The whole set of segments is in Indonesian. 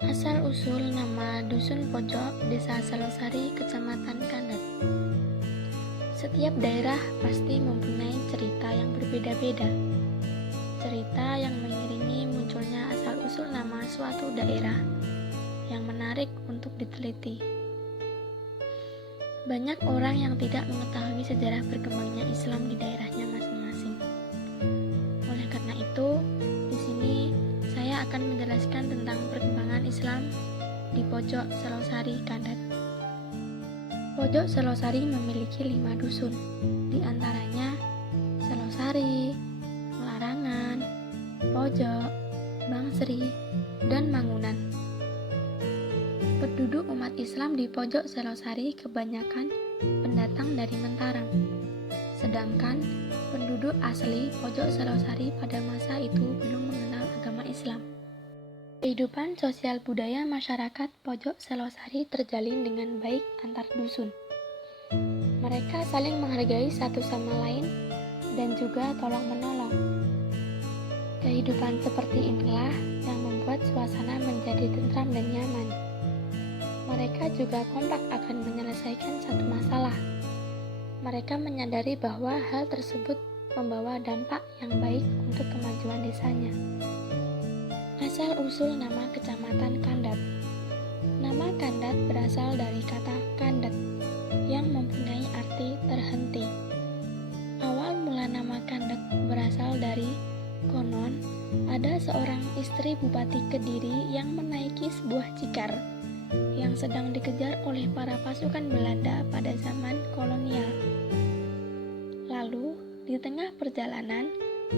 Asal-usul nama Dusun Pojok, Desa Selosari, Kecamatan Kandat. Setiap daerah pasti mempunyai cerita yang berbeda-beda. Cerita yang mengiringi munculnya asal-usul nama suatu daerah yang menarik untuk diteliti. Banyak orang yang tidak mengetahui sejarah berkembangnya Islam di daerahnya masing-masing. Oleh karena itu, di sini saya akan menjelaskan tentang perkembangan Islam di Pojok Selosari, Kandat. Pojok Selosari memiliki 5 dusun, di antaranya Selosari, Larangan, Pojok, Bangsri, dan Mangunan. Penduduk umat Islam di Pojok Selosari kebanyakan pendatang dari Mentaram, sedangkan penduduk asli Pojok Selosari pada masa itu belum mengenal agama Islam. Kehidupan sosial budaya masyarakat Pojok Selosari terjalin dengan baik antar dusun. Mereka saling menghargai satu sama lain dan juga tolong-menolong. Kehidupan seperti inilah yang membuat suasana menjadi tentram dan nyaman. Mereka juga kompak akan menyelesaikan satu masalah. Mereka menyadari bahwa hal tersebut membawa dampak yang baik untuk kemajuan desanya. Asal-usul nama Kecamatan Kandat. Nama Kandat berasal dari kata kandat yang mempunyai arti terhenti. Awal mula nama Kandat berasal dari konon ada seorang istri Bupati Kediri yang menaiki sebuah cikar yang sedang dikejar oleh para pasukan Belanda pada zaman kolonial. Lalu, di tengah perjalanan,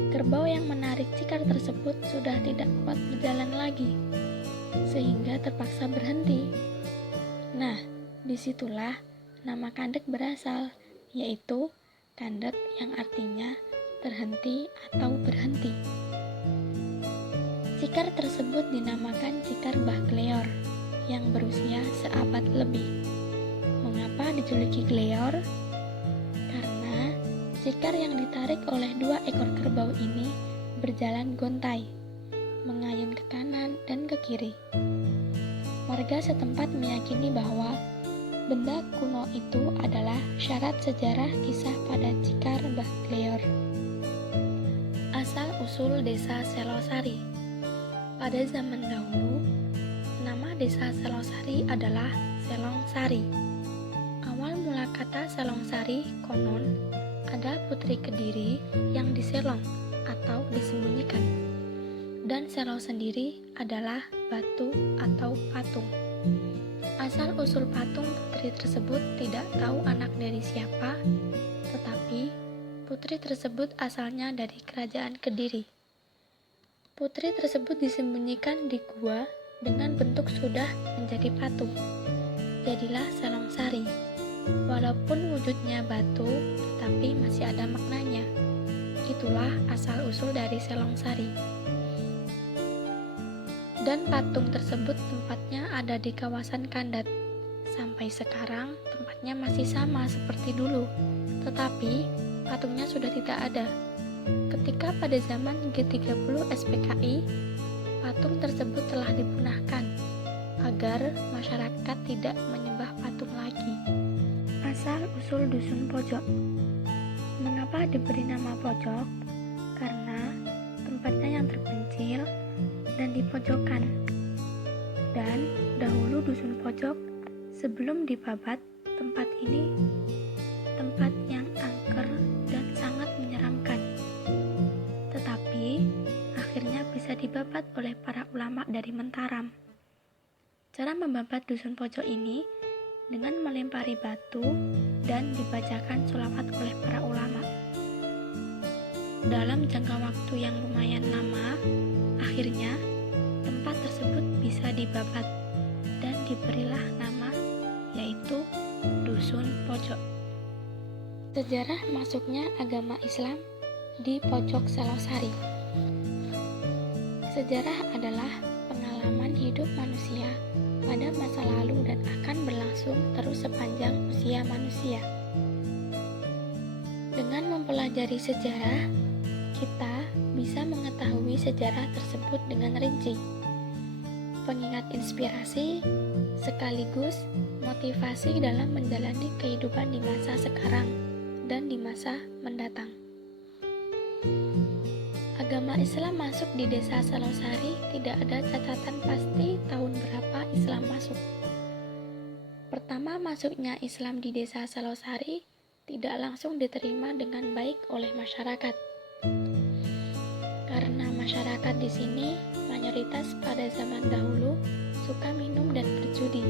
kerbau yang menarik cikar tersebut sudah tidak kuat berjalan lagi, sehingga terpaksa berhenti. Nah, disitulah nama Kandet berasal, yaitu kandet yang artinya terhenti atau berhenti. Cikar tersebut dinamakan cikar Mbah Gleor yang berusia seabad lebih. Mengapa dijuluki Gleor? Karena cikar yang ditarik oleh 2 ekor kerbau ini berjalan gontai, mengayun ke kanan dan ke kiri. Warga setempat meyakini bahwa benda kuno itu adalah syarat sejarah kisah pada cikar Mbah Gleor. Asal-usul Desa Selosari. Pada zaman dahulu, nama Desa Selosari adalah Selongsari. Awal mula kata Selongsari konon ada putri Kediri yang diselong atau disembunyikan, dan Selong sendiri adalah batu atau patung. Asal-usul patung putri tersebut tidak tahu anak dari siapa, tetapi putri tersebut asalnya dari kerajaan Kediri. Putri tersebut disembunyikan di gua dengan bentuk sudah menjadi patung. Jadilah Selongsari. Walaupun wujudnya batu, tetapi masih ada maknanya. Itulah asal-usul dari Selongsari. Dan patung tersebut tempatnya ada di kawasan Kandat. Sampai sekarang tempatnya masih sama seperti dulu, tetapi patungnya sudah tidak ada. Ketika pada zaman G30 SPKI, patung tersebut telah dipunahkan agar masyarakat tidak menyembah patung lagi. Asal-usul Dusun Pojok. Mengapa diberi nama Pojok? Karena tempatnya yang terpencil dan di pojokan. Dan dahulu Dusun Pojok sebelum dibabat, tempat ini tempat yang angker dan sangat menyeramkan. Tetapi akhirnya bisa dibabat oleh para ulama dari Mentaram. Cara membabat Dusun Pojok ini dengan melempari batu dan dibacakan sholawat oleh para ulama. Dalam jangka waktu yang lumayan lama, akhirnya tempat tersebut bisa dibabat dan diberilah nama yaitu Dusun Pojok. Sejarah masuknya agama Islam di Pojok Selosari. Sejarah adalah pengalaman hidup manusia pada masa lalu dan akan berlangsung terus sepanjang usia manusia. Dengan mempelajari sejarah, kita bisa mengetahui sejarah tersebut dengan rinci. pengingat inspirasi sekaligus motivasi dalam menjalani kehidupan di masa sekarang dan di masa mendatang. Agama Islam masuk di Desa Selosari tidak ada catatan pasti tahun berapa Islam masuk. Pertama masuknya Islam di Desa Selosari tidak langsung diterima dengan baik oleh masyarakat. Karena masyarakat di sini mayoritas pada zaman dahulu suka minum dan berjudi.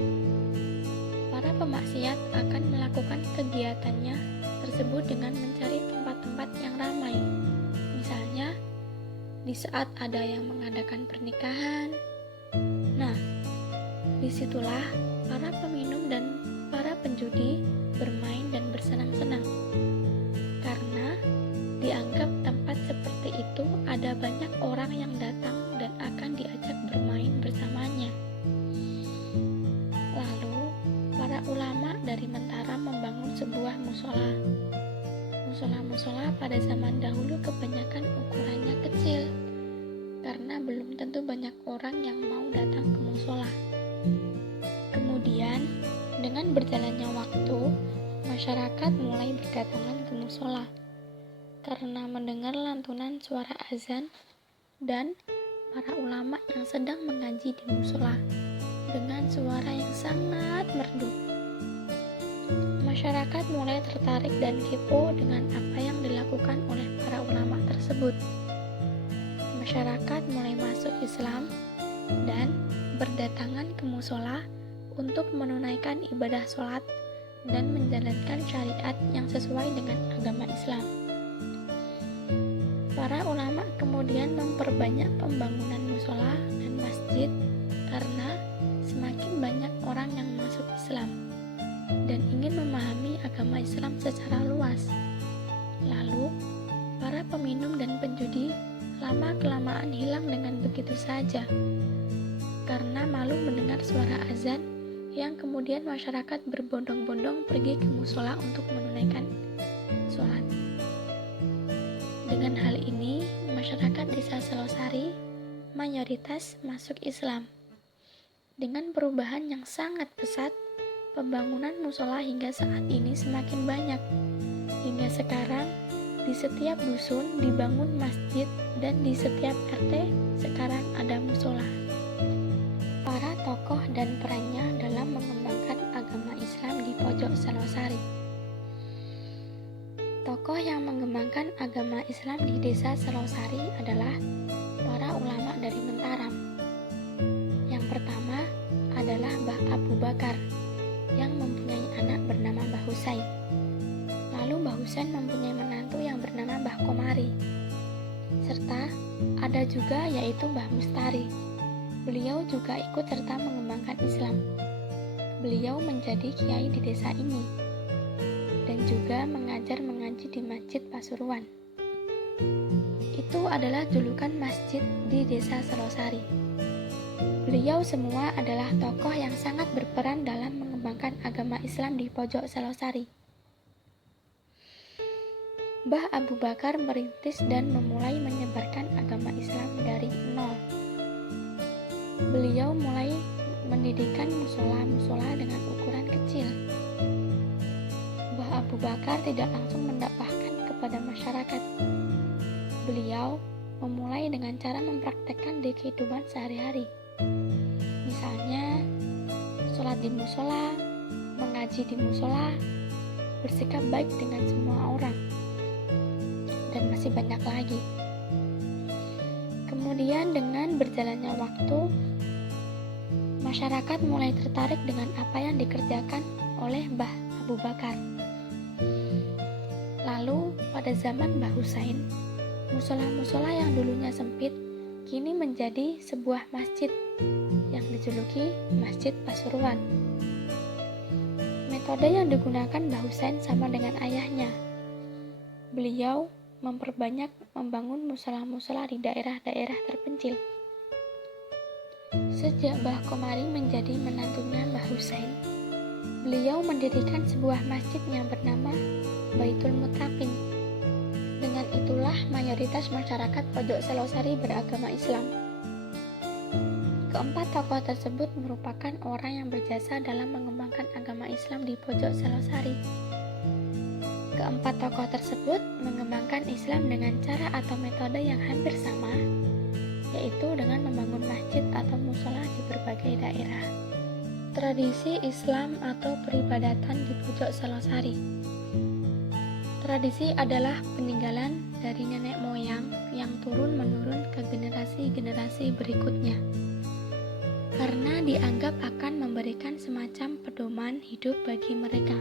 Para pemaksiat akan melakukan kegiatannya tersebut dengan mencari tempat-tempat yang ramai. Misalnya, di saat ada yang mengadakan pernikahan. Nah, disitulah para peminum dan para penjudi bermain dan bersenang-senang. Karena dianggap tempat seperti itu ada banyak orang yang datang dan akan diajak bermain bersamanya. Lalu, para ulama dari Mataram membangun sebuah musola. Musola-musola pada zaman dahulu kebanyakan ukurannya kecil, karena belum tentu banyak orang yang mau datang ke musola. Kemudian, dengan berjalannya waktu, masyarakat mulai berdatangan ke musola karena mendengar lantunan suara azan dan para ulama yang sedang mengaji di musola dengan suara yang sangat merdu. Masyarakat mulai tertarik dan kepo dengan apa yang dilakukan oleh para ulama tersebut. Masyarakat mulai masuk Islam dan berdatangan ke musola untuk menunaikan ibadah sholat dan menjalankan syariat yang sesuai dengan agama Islam. Para ulama kemudian memperbanyak pembangunan musola dan masjid karena semakin banyak orang yang masuk Islam dan ingin memahami agama Islam secara luas. Lalu, para peminum dan penjudi lama-kelamaan hilang dengan begitu saja karena malu mendengar suara azan yang kemudian masyarakat berbondong-bondong pergi ke musola untuk menunaikan sholat. Dengan hal ini, masyarakat Desa Selosari mayoritas masuk Islam. Dengan perubahan yang sangat pesat, pembangunan musola hingga saat ini semakin banyak. Hingga sekarang, di setiap dusun dibangun masjid dan di setiap RT sekarang ada musola. Para tokoh dan perannya dalam mengembangkan agama Islam di pojok Selosari. Tokoh yang mengembangkan agama Islam di Desa Selosari adalah para ulama dari Mataram. Yang pertama adalah Mbah Abu Bakar yang mempunyai anak bernama Mbah Husain. Lalu Mbah Husain mempunyai menantu yang bernama Mbah Komari. Serta ada juga yaitu Mbah Mustari. Beliau juga ikut serta mengembangkan Islam. Beliau menjadi kiai di desa ini dan juga mengajar mengaji di Masjid Pasuruan. Itu adalah julukan masjid di Desa Selosari. Beliau semua adalah tokoh yang sangat berperan dalam mengembangkan agama Islam di pojok Selosari. Mbah Abu Bakar merintis dan memulai menyebarkan agama Islam dari nol. Beliau mulai mendirikan musola-musola dengan ukuran kecil. Mbah Abu Bakar tidak langsung mendakwahkan kepada masyarakat. Beliau memulai dengan cara mempraktekkan di kehidupan sehari-hari. Misalnya, sholat di musola, mengaji di musola, bersikap baik dengan semua orang, dan masih banyak lagi. Kemudian dengan berjalannya waktu, masyarakat mulai tertarik dengan apa yang dikerjakan oleh Mbah Abu Bakar. Lalu pada zaman Mbah Husain, musola-musola yang dulunya sempit kini menjadi sebuah masjid yang dijuluki Masjid Pasuruan. Metode yang digunakan Mbah Husain sama dengan ayahnya. Beliau memperbanyak membangun musola-musola di daerah-daerah terpencil. Sejak Mbah Komari menjadi menantunya Mbah Husain, beliau mendirikan sebuah masjid yang bernama Baitul Muttaqin. Dengan itulah mayoritas masyarakat pojok Selosari beragama Islam. Keempat tokoh tersebut merupakan orang yang berjasa dalam mengembangkan agama Islam di pojok Selosari. Keempat tokoh tersebut mengembangkan Islam dengan cara atau metode yang hampir sama, yaitu dengan membangun masjid atau musola di berbagai daerah. Tradisi Islam atau peribadatan di pojok Selosari. Tradisi adalah peninggalan dari nenek moyang yang turun-menurun ke generasi-generasi berikutnya, karena dianggap akan memberikan semacam pedoman hidup bagi mereka.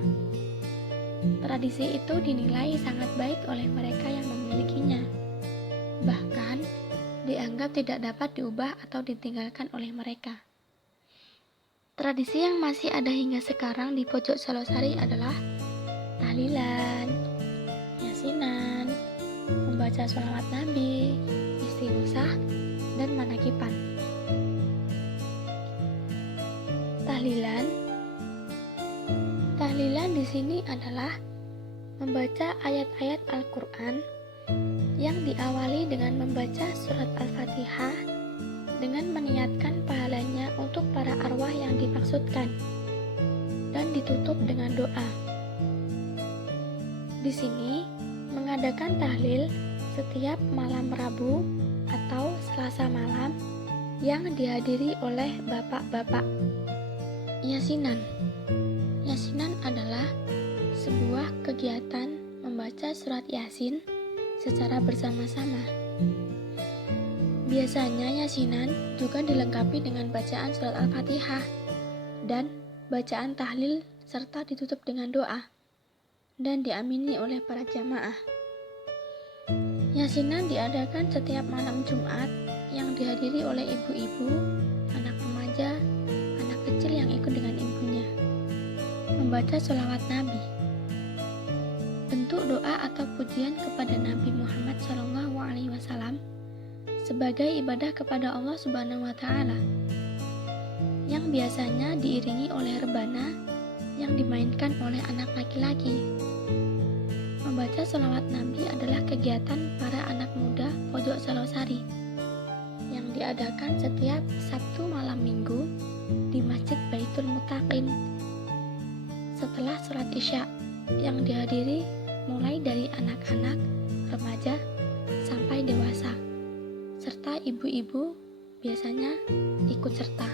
Tradisi itu dinilai sangat baik oleh mereka yang memilikinya, bahkan dianggap tidak dapat diubah atau ditinggalkan oleh mereka. Tradisi yang masih ada hingga sekarang di pojok Selosari adalah tahlilan, yasinan, membaca sholawat Nabi, istighosah, dan manakipan. Tahlilan di sini adalah membaca ayat-ayat Al-Quran yang diawali dengan membaca surat Al-Fatihah dengan meniatkan pahalanya untuk para arwah yang dimaksudkan dan ditutup dengan doa. Di sini mengadakan tahlil setiap malam Rabu atau Selasa malam yang dihadiri oleh bapak-bapak. Yasinan adalah sebuah kegiatan membaca surat Yasin secara bersama-sama. Biasanya yasinan juga dilengkapi dengan bacaan surat Al-Fatihah dan bacaan tahlil serta ditutup dengan doa dan diamini oleh para jamaah. Yasinan diadakan setiap malam Jumat yang dihadiri oleh ibu-ibu, anak remaja, anak kecil yang ikut dengan ibunya. Membaca sholawat Nabi. Bentuk doa atau pujian kepada Nabi Muhammad SAW sebagai ibadah kepada Allah Subhanahu wa Ta'ala, yang biasanya diiringi oleh rebana yang dimainkan oleh anak laki-laki. Membaca sholawat Nabi adalah kegiatan para anak muda pojok Selosari yang diadakan setiap Sabtu malam Minggu di Masjid Baitul Muttaqin setelah sholat Isya, yang dihadiri mulai dari anak-anak, remaja, sampai dewasa, serta ibu-ibu biasanya ikut serta.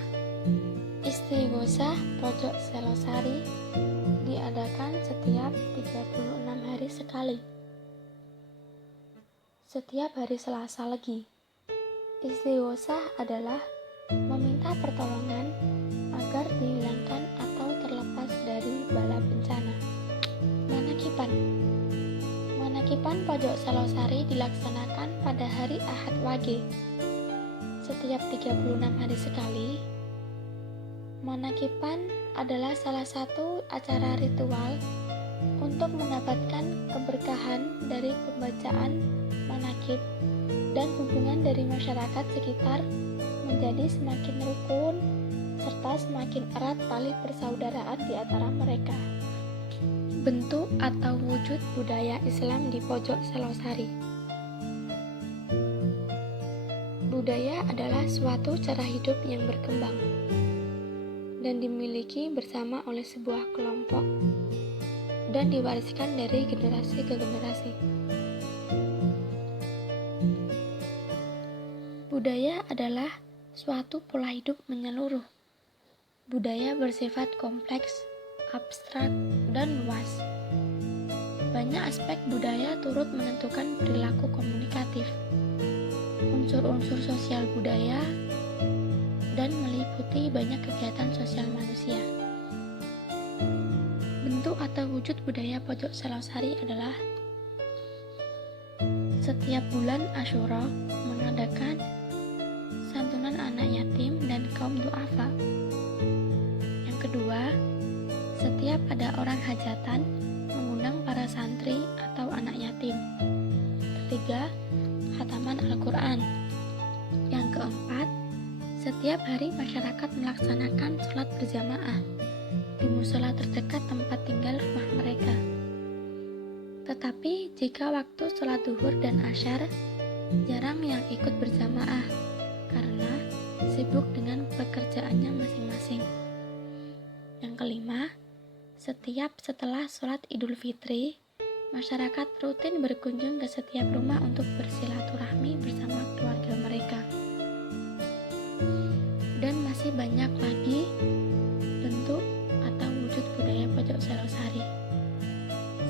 Istighosah pojok Selosari diadakan setiap 36 hari sekali. Setiap hari Selasa Legi. Istighosah adalah meminta pertolongan agar dihilangkan atau terlepas dari bala bencana. Manakipan pojok Selosari dilaksanakan pada hari Ahad Wage. Setiap 36 hari sekali. Manakipan adalah salah satu acara ritual untuk mendapatkan keberkahan dari pembacaan manakib, dan hubungan dari masyarakat sekitar menjadi semakin rukun serta semakin erat tali persaudaraan di antara mereka. Bentuk atau wujud budaya Islam di pojok Selosari. Budaya adalah suatu cara hidup yang berkembang dan dimiliki bersama oleh sebuah kelompok dan diwariskan dari generasi ke generasi. Budaya adalah suatu pola hidup menyeluruh. Budaya bersifat kompleks, abstrak, dan luas. Banyak aspek budaya turut menentukan perilaku komunikatif, unsur-unsur sosial budaya, dan meliputi banyak kegiatan sosial manusia. Bentuk atau wujud budaya pojok Selosari adalah setiap bulan Asyura mengadakan santunan anak yatim dan kaum duafa. Yang kedua, setiap ada orang hajatan mengundang para santri atau anak yatim. Ketiga, khataman Al-Quran. Yang keempat, setiap hari masyarakat melaksanakan sholat berjamaah di musola terdekat tempat tinggal rumah mereka. Tetapi jika waktu sholat duhur dan asyar, jarang yang ikut berjamaah karena sibuk dengan pekerjaannya masing-masing. Yang kelima, setiap setelah sholat Idul Fitri, masyarakat rutin berkunjung ke setiap rumah untuk bersilaturahmi bersama keluarga mereka. Dan masih banyak lagi bentuk atau wujud budaya pojok Selosari.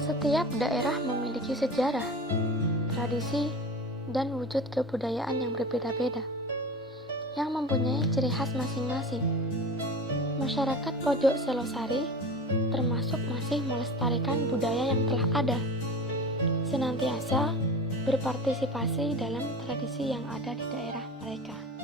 Setiap daerah memiliki sejarah, tradisi, dan wujud kebudayaan yang berbeda-beda, yang mempunyai ciri khas masing-masing. Masyarakat pojok Selosari termasuk masih melestarikan budaya yang telah ada, senantiasa berpartisipasi dalam tradisi yang ada di daerah mereka.